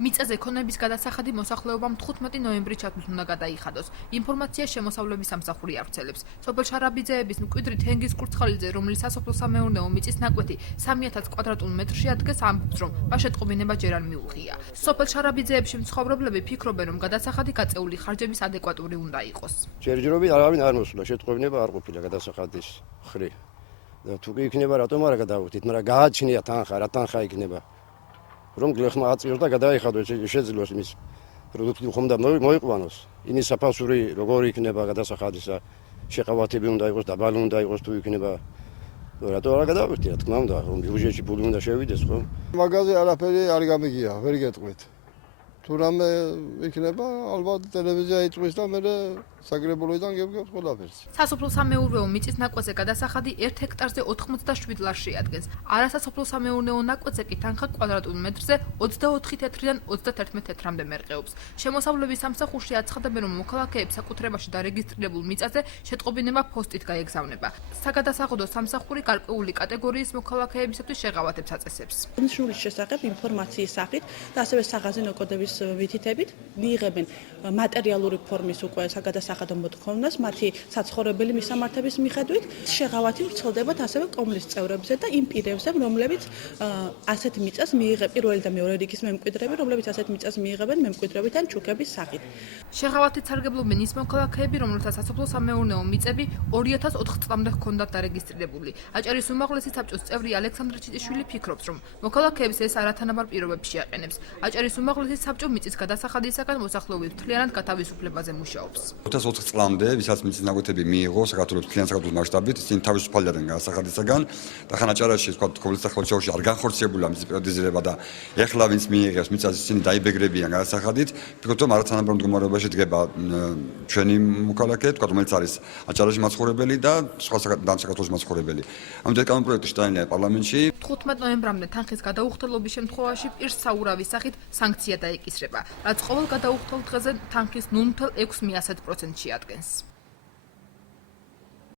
მიწაზე ქონების გადასახადი მოსახლეობამ 15 ნოემბრის ჩათვლით უნდა გადაიხადოს. ინფორმაცია შემოსავლების სამსახური ავრცელებს. სოფელ შარაბიძეების მკვიდრი თენგიზ კურცხალიძე, რომლის სასოფლო-სამეურნეო მიწის ნაკვეთი 3000 კვადრატულ მეტრში ადგეს, ამბობს, რომ ბაშეტყობინება ჯერ არ მიუღია. სოფელ შარაბიძეებში მცხოვრებლები ფიქრობენ, რომ გადასახადი გაწეული ხარჯების ადეკვატური უნდა იყოს. ჯერჯერობით არავინ არ მოსულა, შეტყობინება არ ყოფილა გადასახადის ხრი. და თუ კი იქნება, რატომ არ გადავხდით, მაგრამ გააჩნია თანხა, რა თანხა იქნება. რომ გლეხმა აწიოს და გადაიხადოს, შეძლოს იმის პროდუქტი ხომ და მოიყვანოს. იმის საფასური როგორი იქნება გადასახადისა, შეყავათები უნდა იყოს, დაბალი უნდა იყოს თუ იქნება. რატო არ გადავხდით, რა თქმა უნდა, რომ ბიუჯეტში ფული უნდა შევიდეს, ხო? მაგაზე არაფერი არ გამიგია, ვერ გეტყვით. თუ რამე იქნება, ალბათ ტელევიზია იწვის და მე საგრებულოდან გევგებთ ყველაფერს. სასოფლო-სამეურნეო მიწის ნაკვეთზე გადასახადი 1 ჰექტარზე 87 ლარს შეადგენს. არასასოფლო-სამეურნეო ნაკვეთზე კი თანხა კვადრატულ მეტრზე 24 თეთრიდან 31 თეთრამდე მერყეობს. შემოსავლების სამსახურში აცხადებენ, რომ მოქალაქეებს საკუთრებაში დარეგისტრირებულ მიწაზე შეტყობინება ფოსტით გაეგზავნება. საგადასახადო სამსახური გარკვეული კატეგორიის მოქალაქეებისათვის შეღავათებს აწესებს. ნიშნულის შესახებ ინფორმაციის სახით და ასევე საღაზინო კოდების ვითითებით მიიღებენ მატერიალური ფორმის უკვე საგადასახადო მოთხოვნას მათი საცხოვრებელი მისამართების მიხედვით. შეღავათი ვრცელდებათ ასევე კომლის წევრებზე და იმ პირებზე, რომლებიც ასეთ მიწას მიიღებენ, პირველი და მეორე რიგის მემკვიდრეები, რომლებიც ასეთ მიწას მიიღებენ მემკვიდრეობით ან ჩუქების სახით. შეღავათით სარგებლობენ ის მოქალაქეები, რომელთა სასოფლო-სამეურნეო მიწები 2004 წლამდე ჰქონდათ დარეგისტრირებული. აჭარის უმაღლესი საბჭოს წევრი ალექსანდრე ჩიტიშვილი ფიქრობს, რომ მოქალაქეებს ეს არათანაბარ პირობებში აყენებს. აჭარის უმაღლესი საბჭო მიწის გადასახადისაგან მოსახლეობის მთლიანად გათავისუფლებაზე მუშაობს. 2004 წლამდე, ვისაც მიწის ნაკვეთები მიიღო საქართველოს მთლიან საქართველოს მასშტაბით, ისინი თავისუფალდნენ გადასახადისაგან და ხან აჭარაში, თქვა, ყოველთა ხელშეუში არ განხორციელებულა მიწის პრივატიზირება და ეხლა ვინც მიიღებს მიწას, ისინი დაიბეგრებიან გადასახადით. ფიქრობთ, რომ არათანაბარ მდგომარეობაში დგება ჩვენი მოქალაქე, თქვა, რომელიც არის აჭარაში მაცხოვრებელი და სხვა საქართველოს მაცხოვრებელი. ამიტომ კანონპროექტი შეტანილია პარლამენტში. 15 ნოემბრამდე თანხის გადაუხდელობის შემთხვევაში პირს საურავის სახით სანქცია დაეკისრება, რაც ყოველ გადაუხდელ დღეზე თანხის 0.6% ადგენს.